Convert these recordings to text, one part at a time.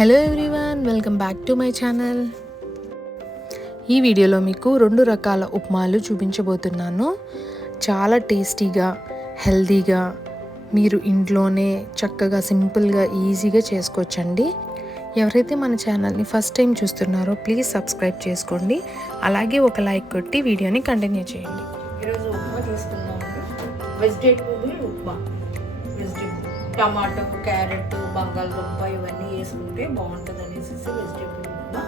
Hello everyone, welcome back to my channel. ఈ వీడియోలో మీకు 2 రకాల ఉప్మాలు చూపించబోతున్నాను. చాలా టేస్టీగా, హెల్తీగా మీరు ఇంట్లోనే చక్కగా సింపుల్గా ఈజీగా చేసుకోవచ్చండి. ఎవరైతే మన ఛానల్ని ఫస్ట్ టైం చూస్తున్నారో ప్లీజ్ సబ్స్క్రైబ్ చేసుకోండి. అలాగే ఒక లైక్ కొట్టి వీడియోని కంటిన్యూ చేయండి. ఈరోజు ఉప్మా చేసుకున్నాము. వెజిటేబుల్ ఉప్మా. టమాటో, క్యారెట్, బంగాళదుంప ఇవన్నీ వేసుకుంటే బాగుంటుంది అనేసి వెజిటేబుల్ ఉప్మా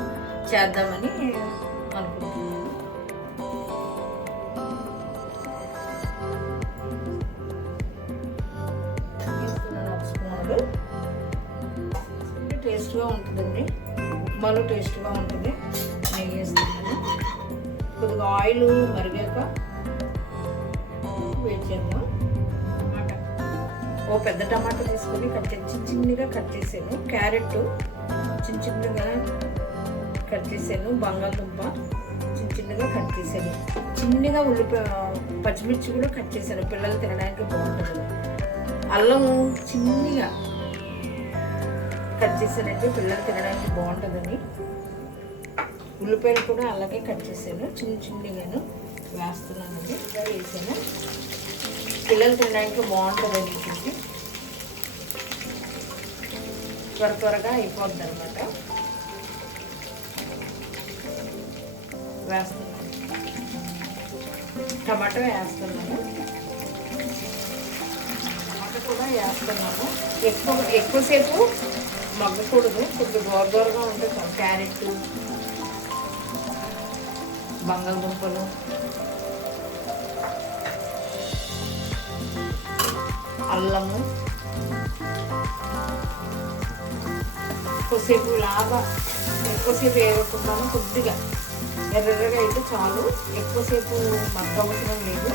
చేద్దామని అనుకుంటున్నాను. స్పూన్లు టేస్ట్గా ఉంటుందండి. ఉప్మాలో టేస్ట్గా ఉంటుంది. నెయ్యి వేస్తున్నాను. కొద్దిగా ఆయిల్ మరిగాక వేడి చేద్దాం. ఓ పెద్ద టమాటా తీసుకొని చిన్నగా కట్ చేసాను. క్యారెట్ చిన్నగా కట్ చేసాను. బంగాళదుంప చిన్నగా కట్ చేసాను. చిన్నగా పచ్చిమిర్చి కూడా కట్ చేశాను, పిల్లలు తినడానికి బాగుంటుంది. అల్లం చిన్నగా కట్ చేశానంటే పిల్లలు తినడానికి బాగుంటుందని. ఉల్లిపాయలు కూడా అలాగే కట్ చేశాను, చిన్నగాను వేస్తున్నానండి. వేసాను, పిల్లలు తినడానికి బాగుంటుందని చెప్పి త్వరగా అయిపోద్ది అనమాట. వేస్తున్నాను, టమాటో వేస్తున్నాను, టమాటో కూడా వేస్తున్నాను. ఎక్కువసేపు మగ్గకూడదు, కొద్దిగా దూరగా ఉంటే క్యారెట్, బంగాళదుంపలు, అల్లము ఎక్కువసేపు ఎక్కువసేపు వేయకుండాను కొద్దిగా ఎర్రగా అయితే చాలు. ఎక్కువసేపు మగ్గవసరం లేదు.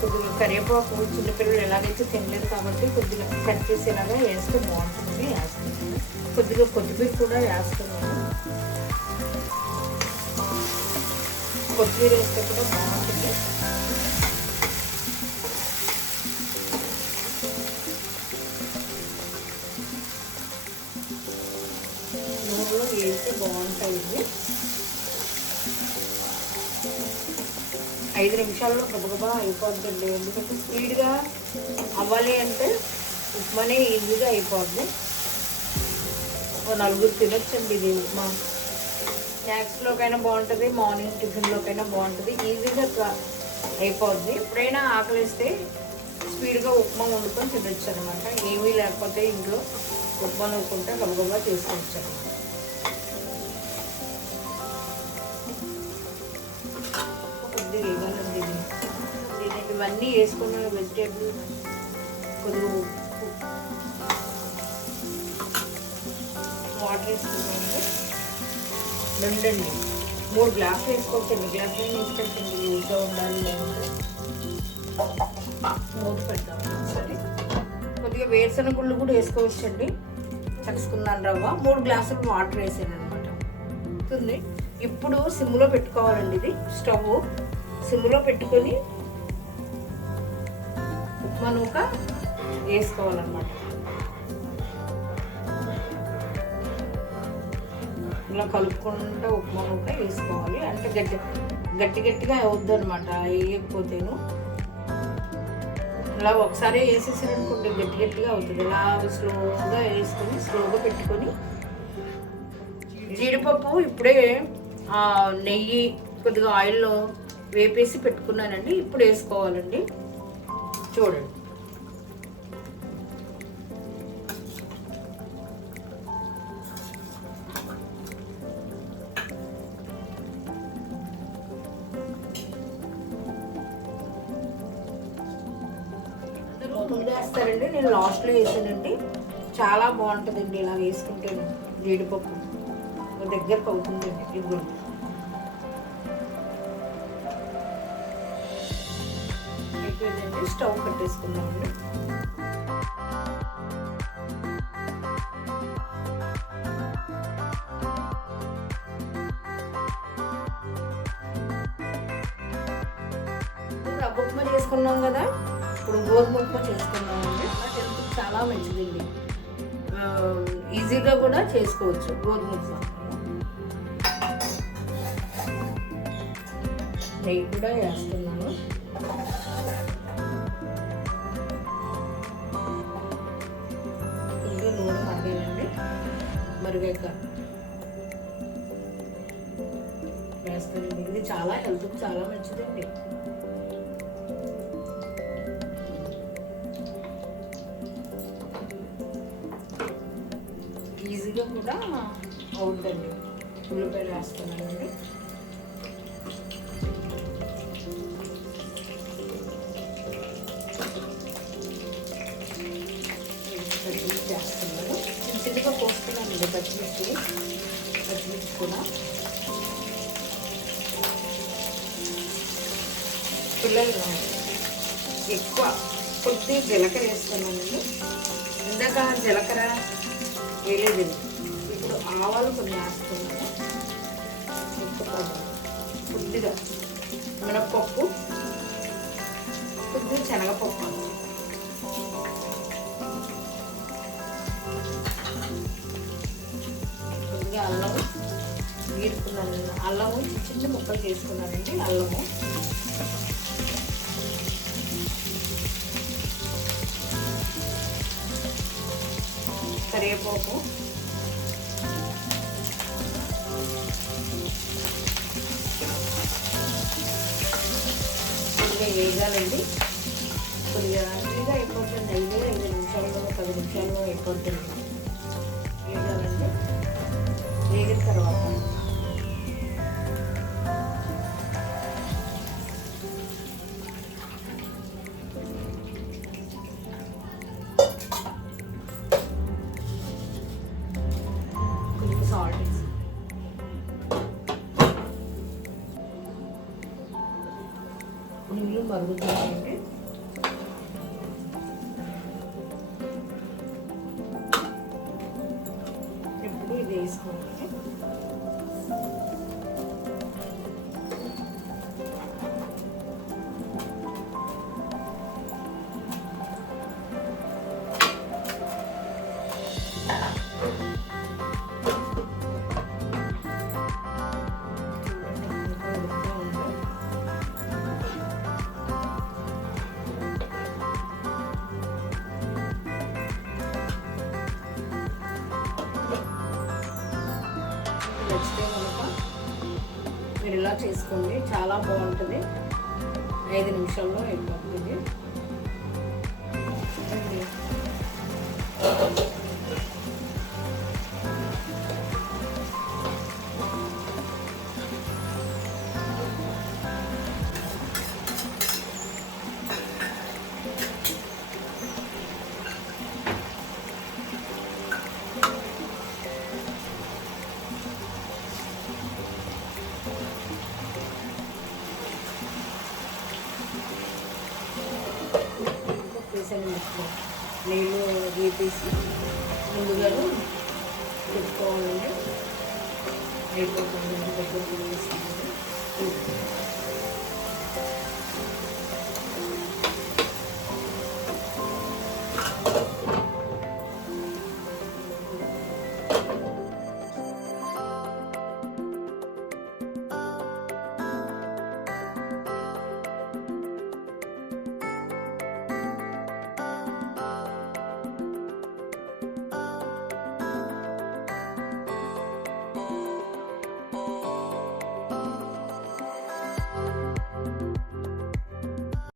కొద్దిగా కరివేపాకు చిన్నపిల్లలు ఎలాగైతే తినలేదు కాబట్టి కొద్దిగా కట్ చేసేలాగా వేస్తే బాగుంటుంది. వేస్తున్నాను. కొద్దిగా కొత్తిమీర కూడా వేస్తున్నాను. కొత్తిమీర వేస్తే కూడా బాగుంటుంది. నూనెలో వేస్తే బాగుంటాయి. 5 నిమిషాల్లో గబగబా అయిపోద్దండి. ఎందుకంటే స్పీడ్గా అవ్వాలి అంటే ఉప్మానే ఈజీగా అయిపోద్ది. నలుగురు తినొచ్చండి ఇది ఉప్మా. స్నాక్స్లోకైనా బాగుంటుంది, మార్నింగ్ టిఫిన్లోకైనా బాగుంటుంది, ఈజీగా అయిపోద్ది. ఎప్పుడైనా ఆకలిస్తే స్పీడ్గా ఉప్మా వండుకొని తినొచ్చు అనమాట. ఏమీ లేకపోతే ఇంట్లో ఉప్మా వండుకుంటే గబగబా చేసుకోవచ్చు అనమాట. కొద్దిగా ఇవ్వాలండి ఇవన్నీ వేసుకున్న వెజిటేబుల్ కొద్దిగా వాటర్ వేసుకున్నాను. 3 గ్లాసులు వేసుకోవచ్చండి. గ్లాసులు వేసుకోవచ్చండి. లూజ్గా ఉండాలి లేదంటే మూత పెడతాము. సరే, కొద్దిగా వేరుశనగ గుళ్ళు కూడా వేసుకోవచ్చండి. చక్సుకున్నాను రవ్వ. 3 గ్లాసులు వాటర్ వేసాను అనమాట. అవుతుంది. ఇప్పుడు సిమ్లో పెట్టుకోవాలండి. ఇది స్టవ్ సిమ్లో పెట్టుకొని ఉప్మా నూక వేసుకోవాలన్నమాట. ఇలా కలుపుకుంటూ ఉప్మా నూక వేసుకోవాలి. అంటే గట్టిగా అవుద్ది అనమాట వేయకపోతేను. ఇలా ఒకసారి వేసేసారనుకోండి గట్టిగా అవుతుంది. ఇలా స్లోగా వేసుకొని స్లోగా పెట్టుకొని జీడిపప్పు ఇప్పుడే నెయ్యి కొద్దిగా ఆయిల్లో వేపేసి పెట్టుకున్నానండి. ఇప్పుడు వేసుకోవాలండి. చూడండి, ముందు వేస్తారండి, నేను లాస్ట్లో వేసానండి. చాలా బాగుంటుందండి ఇలా వేసుకుంటే. జీడిపప్పు దగ్గరకు అవుతుందండి. ఇప్పుడు అయిపోయిందండి. స్టవ్ కట్టేసుకుందామండి. రవ్వ ఉప్మా చేసుకున్నాం కదా, ఇప్పుడు గోధుమ ఉప్మా చేసుకున్నామండి. హెల్త్ చాలా మంచిదండి, ఈజీగా కూడా చేసుకోవచ్చు గోధుమ ఉప్మా. నెయ్యి కూడా వేస్తున్నాను. ఇంకా నూనె మరిగానండి, మరిగాక వేస్తానండి. ఇది చాలా హెల్త్కి చాలా మంచిదండి. ఈజీగా కూడా అవుతుందండి. ఉల్లిపాయలు వేస్తున్నానండి. పచ్చిమిర్చి వేస్తున్నాను, చిన్న చిన్నగా కోస్తున్నానండి పచ్చిమిర్చి కూడా. పిల్లలు ఎక్కువ కొద్ది జీలకర్ర వేస్తున్నానండి. ఇందాక జీలకర్ర వేయలేదండి, ఇప్పుడు ఆవాలు కొన్ని వేస్తున్నాను. కొద్దిగా మినప్పప్పు, కొద్దిగా శనగపప్పు, కొద్దిగా అల్లం గీరుకున్నాను. అల్లము చిన్న ముక్కలు చేసుకున్నానండి. అల్లము, కరివేపాకు, కొద్దిగా వేగాలండి. కొద్దిగా ఈజీగా అయిపోతుంది. 5 నిమిషాల్లో 10 నిమిషాల్లో అయిపోతుంది. వేగాలండి. వేగిన తర్వాత కొద్దిగా సాల్ట్ వేసి నీళ్ళు మరుగుతున్నాయండి. ఇప్పుడు ఇది వేసుకోవాలి. నచ్చితే కనుక మీరు ఇలా చేసుకోండి, చాలా బాగుంటుంది. 5 నిమిషాల్లో అయిపోతుంది. వేసాను మిక్స్లో నీళ్ళు తీసి ముందుగానే పెట్టుకోవాలండి. అయిపోతుంది దగ్గర వేస్తాను.